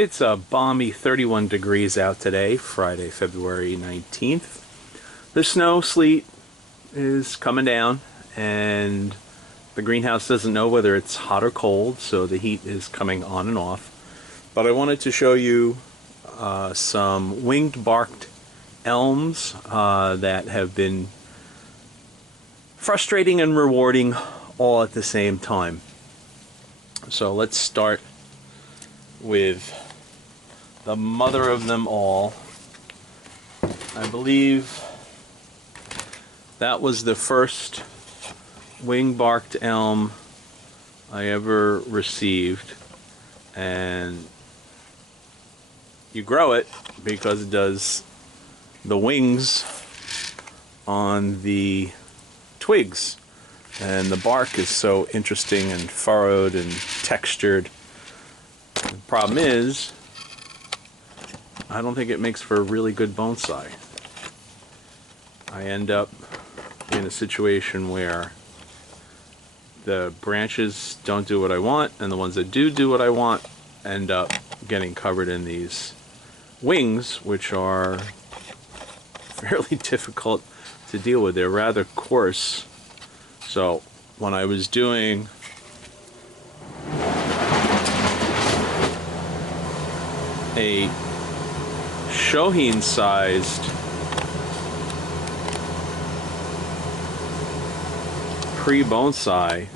It's a balmy 31 degrees out today, Friday, February 19th. The snow, sleet is coming down, and the greenhouse doesn't know whether it's hot or cold, so the heat is coming on and off. But I wanted to show you some winged barked elms that have been frustrating and rewarding all at the same time. So let's start with the mother of them all. I believe that was the first wing barked elm I ever received, and you grow it because it does the wings on the twigs, and the bark is so interesting and furrowed and textured. The problem is, I don't think it makes for a really good bonsai. I end up in a situation where the branches don't do what I want, and the ones that do what I want end up getting covered in these wings, which are fairly difficult to deal with. They're rather coarse. So when I was doing a Shohin sized pre-bonsai,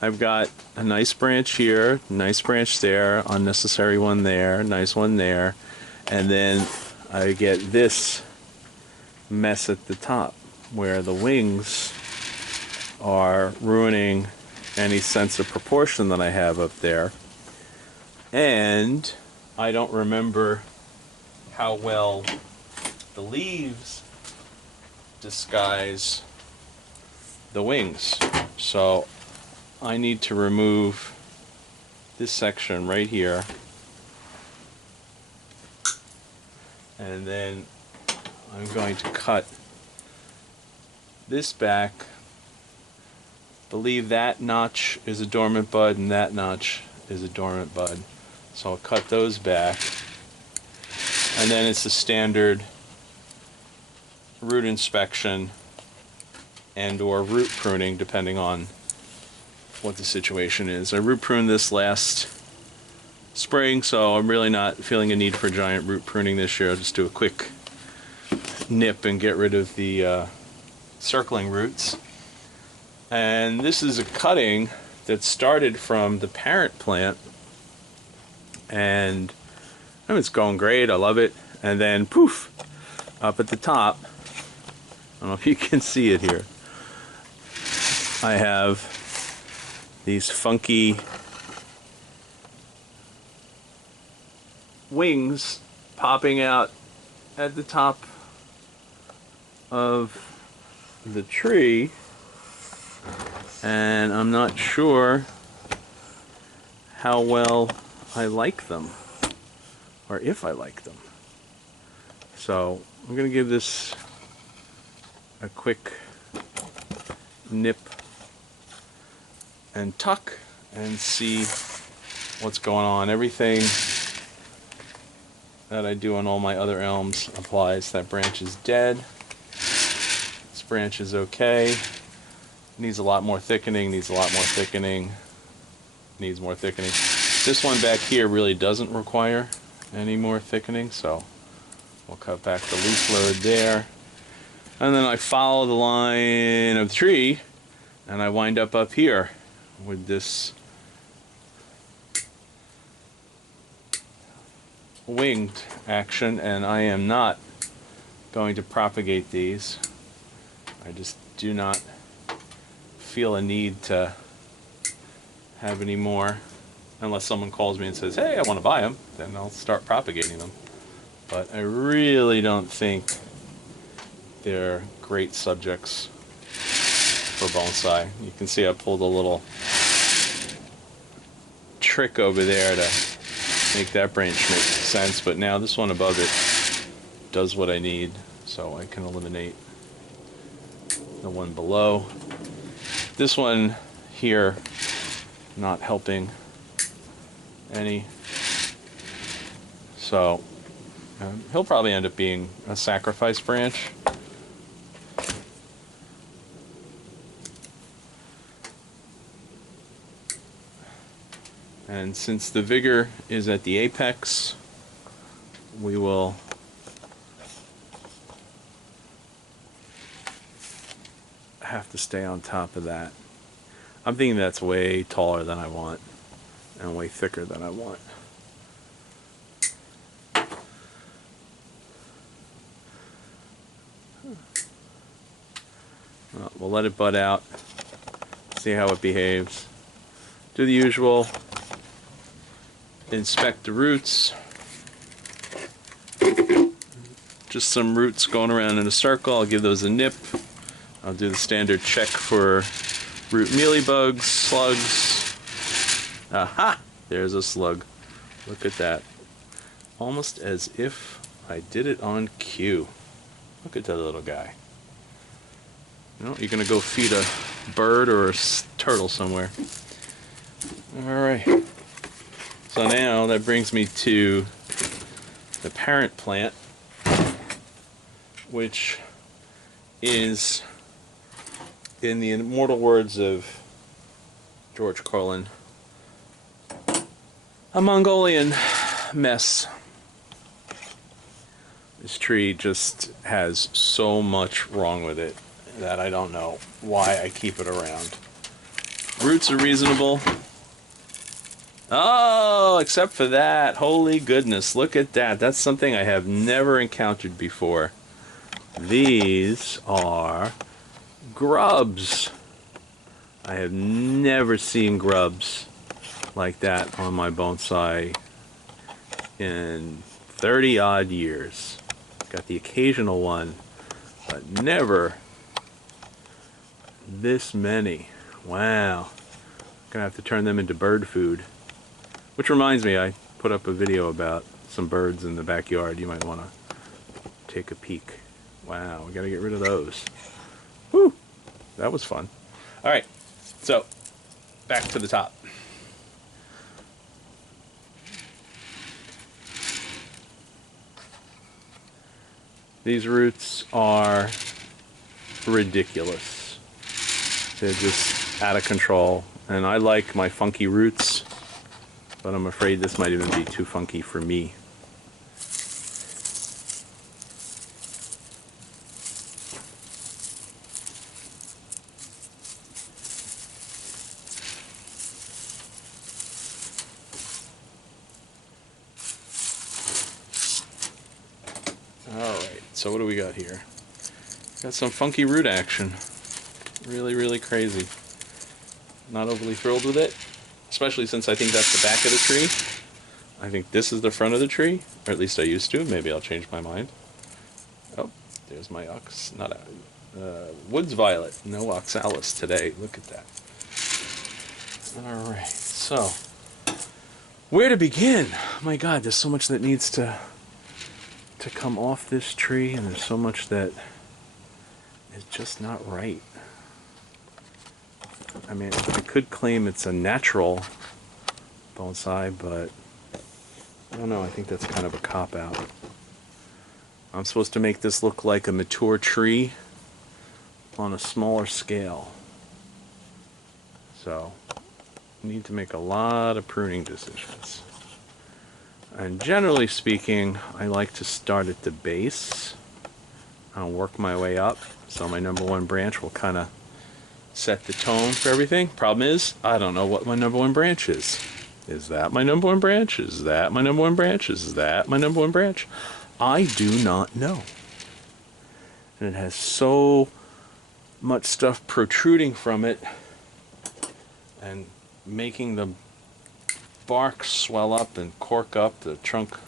I've got a nice branch here, nice branch there, unnecessary one there, nice one there, and then I get this mess at the top where the wings are ruining any sense of proportion that I have up there. And I don't remember how well the leaves disguise the wings. So I need to remove this section right here, and then I'm going to cut this back. I believe that notch is a dormant bud and that notch is a dormant bud. So I'll cut those back, and then it's the standard root inspection and or root pruning depending on what the situation is. I root pruned this last spring, so I'm really not feeling a need for giant root pruning this year. I'll just do a quick nip and get rid of the circling roots. And this is a cutting that started from the parent plant, and I mean, it's going great, I love it, and then poof, up at the top, I don't know if you can see it here, I have these funky wings popping out at the top of the tree, and I'm not sure how well I like them, or if I like them. So I'm going to give this a quick nip and tuck and see what's going on. Everything that I do on all my other elms applies. That branch is dead. This branch is okay. Needs a lot more thickening, needs a lot more thickening, needs more thickening. This one back here really doesn't require any more thickening, so we'll cut back the leaf load there. And then I follow the line of the tree, and I wind up here with this winged action, and I am not going to propagate these. I just do not feel a need to have any more, unless someone calls me and says, hey, I want to buy them, then I'll start propagating them. But I really don't think they're great subjects for bonsai. You can see I pulled a little trick over there to make that branch make sense, but now this one above it does what I need, so I can eliminate the one below. This one here not helping any. So he'll probably end up being a sacrifice branch. And since the vigor is at the apex, we will have to stay on top of that. I'm thinking that's way taller than I want and way thicker than I want. We'll let it bud out, see how it behaves. Do the usual, inspect the roots. Just some roots going around in a circle. I'll give those a nip. I'll do the standard check for root mealybugs, slugs. Aha! There's a slug. Look at that. Almost as if I did it on cue. Look at that little guy. You know, you're going to go feed a bird or a turtle somewhere. Alright. So now that brings me to the parent plant, which is, in the immortal words of George Carlin, a Mongolian mess. This tree just has so much wrong with it that I don't know why I keep it around. Roots are reasonable. Oh, except for that. Holy goodness, look at that. That's something I have never encountered before. These are grubs. I have never seen grubs like that on my bonsai in 30 odd years. Got the occasional one, but never this many. Wow. Gonna have to turn them into bird food. Which reminds me, I put up a video about some birds in the backyard. You might want to take a peek. Wow, we gotta get rid of those. Whew, that was fun. Alright, so back to the top. These roots are ridiculous. They're just out of control. And I like my funky roots, but I'm afraid this might even be too funky for me. Alright, so what do we got here? Got some funky root action. Really, really crazy. Not overly thrilled with it, especially since I think that's the back of the tree. I think this is the front of the tree, or at least I used to. Maybe I'll change my mind. Oh, there's my woods violet. No oxalis today. Look at that. Alright, so where to begin? Oh my God, there's so much that needs to come off this tree, and there's so much that is just not right. I mean, I could claim it's a natural bonsai, but I don't know, I think that's kind of a cop-out. I'm supposed to make this look like a mature tree on a smaller scale. So, I need to make a lot of pruning decisions. And generally speaking, I like to start at the base. I'll work my way up, so my number one branch will kind of set the tone for everything. Problem is, I don't know what my number one branch is. Is that my number one branch? Is that my number one branch? Is that my number one branch? I do not know. And it has so much stuff protruding from it and making the bark swell up and cork up. The trunk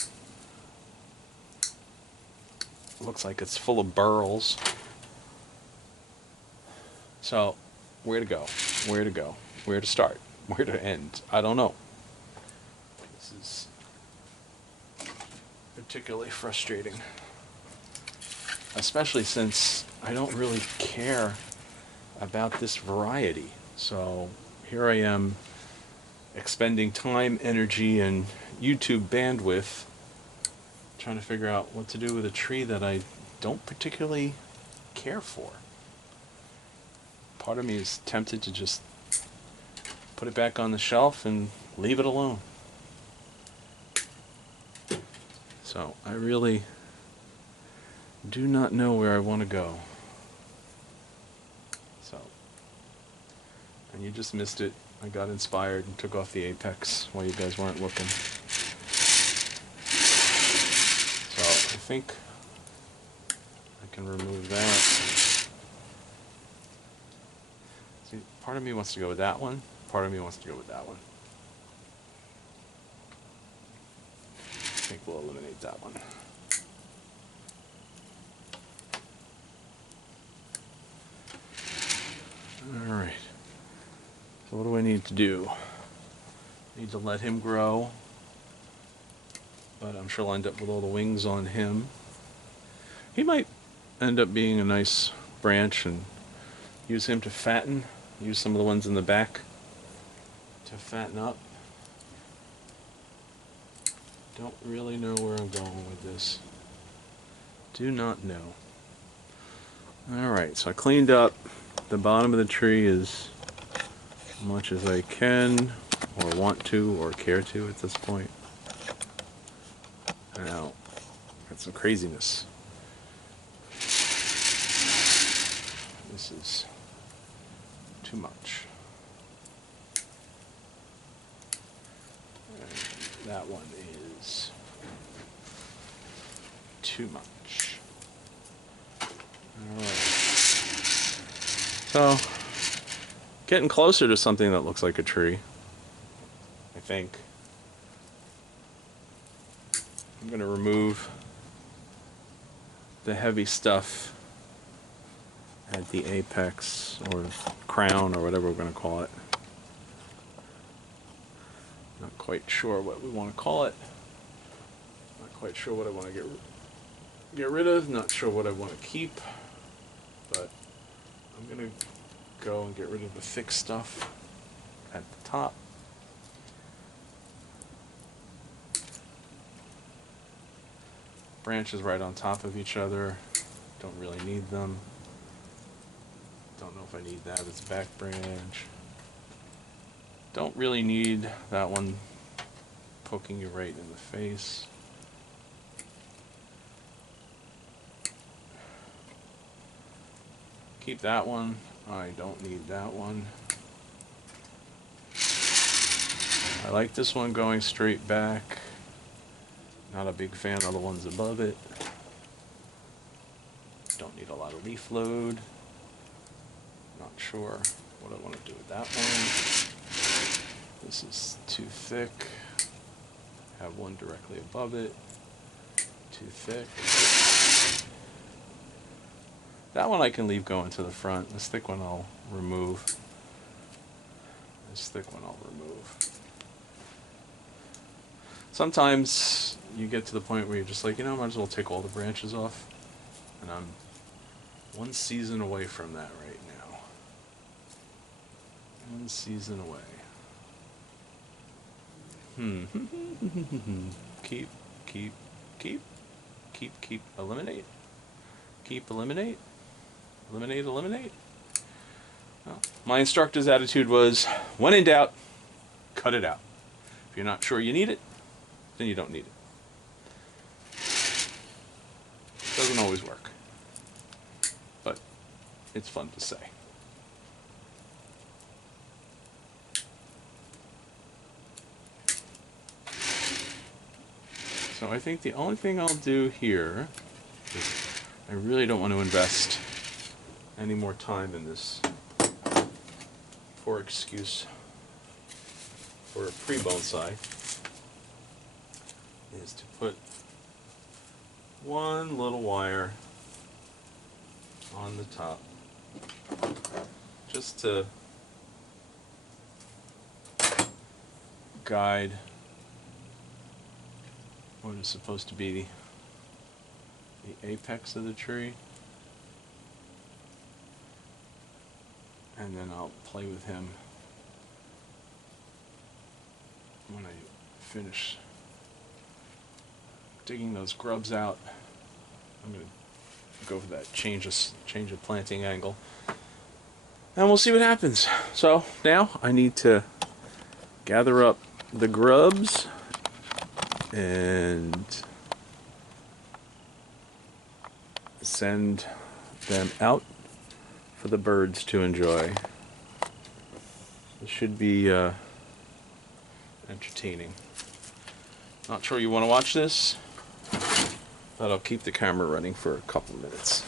looks like it's full of burls. So, where to go? Where to go? Where to start? Where to end? I don't know. This is particularly frustrating. Especially since I don't really care about this variety. So, here I am expending time, energy, and YouTube bandwidth trying to figure out what to do with a tree that I don't particularly care for. Part of me is tempted to just put it back on the shelf and leave it alone. So I really do not know where I want to go. So, and you just missed it. I got inspired and took off the apex while you guys weren't looking. So I think I can remove that. See, part of me wants to go with that one. Part of me wants to go with that one. I think we'll eliminate that one. Alright. So what do I need to do? I need to let him grow. But I'm sure I'll end up with all the wings on him. He might end up being a nice branch and use him to fatten. Use some of the ones in the back to fatten up. Don't really know where I'm going with this. Do not know. Alright, so I cleaned up the bottom of the tree as much as I can, or want to, or care to at this point. Now, got some craziness. This is too much. And that one is too much. Alright. So, getting closer to something that looks like a tree, I think. I'm going to remove the heavy stuff at the apex, or crown, or whatever we're going to call it. Not quite sure what we want to call it. Not quite sure what I want to get rid of. Not sure what I want to keep. But I'm going to go and get rid of the thick stuff at the top. Branches right on top of each other. Don't really need them. Don't know if I need that as a back branch. Don't really need that one poking you right in the face. Keep that one. I don't need that one. I like this one going straight back. Not a big fan of the ones above it. Don't need a lot of leaf load. Not sure what I want to do with that one. This is too thick. Have one directly above it. Too thick. That one I can leave going to the front. This thick one I'll remove. This thick one I'll remove. Sometimes you get to the point where you're just like, you know, I might as well take all the branches off. And I'm one season away from that right now. One season away. Keep, eliminate. Keep, eliminate. Eliminate, eliminate. Well, my instructor's attitude was, when in doubt, cut it out. If you're not sure you need it, then you don't need it. Doesn't always work. But it's fun to say. So I think the only thing I'll do here is I really don't want to invest any more time in this poor excuse for a pre-bonsai, is to put one little wire on the top just to guide what is supposed to be the apex of the tree, and then I'll play with him when I finish digging those grubs out. I'm going to go for that change of planting angle. And we'll see what happens. So now I need to gather up the grubs and send them out for the birds to enjoy. This should be entertaining. Not sure you want to watch this, but I'll keep the camera running for a couple minutes.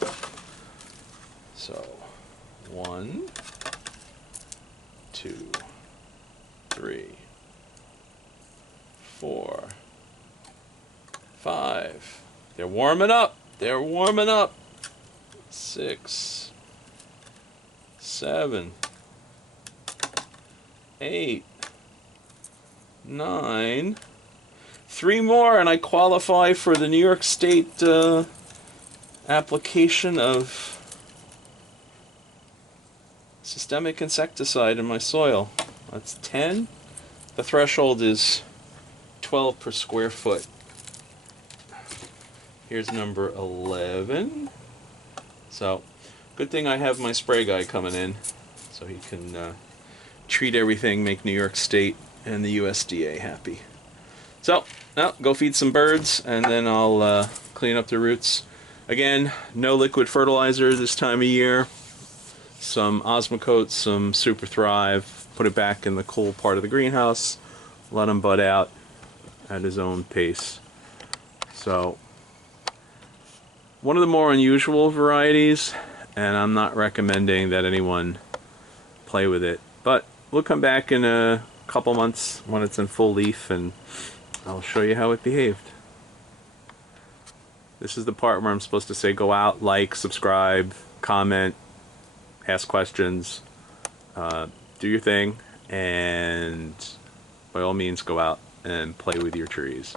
So 1, 2, 3, 4, 5. They're warming up. They're warming up. 6, 7, 8, 9. 3 more, and I qualify for the New York State application of systemic insecticide in my soil. That's 10. The threshold is 12 per square foot. Here's number 11. So, good thing I have my spray guy coming in, so he can treat everything, make New York State and the USDA happy. So, now go feed some birds, and then I'll clean up the roots. Again, no liquid fertilizer this time of year. Some Osmocote, some Super Thrive. Put it back in the cool part of the greenhouse. Let him bud out at his own pace. So, one of the more unusual varieties, and I'm not recommending that anyone play with it. But we'll come back in a couple months when it's in full leaf, and I'll show you how it behaved. This is the part where I'm supposed to say go out, like, subscribe, comment, ask questions, do your thing, and by all means go out and play with your trees.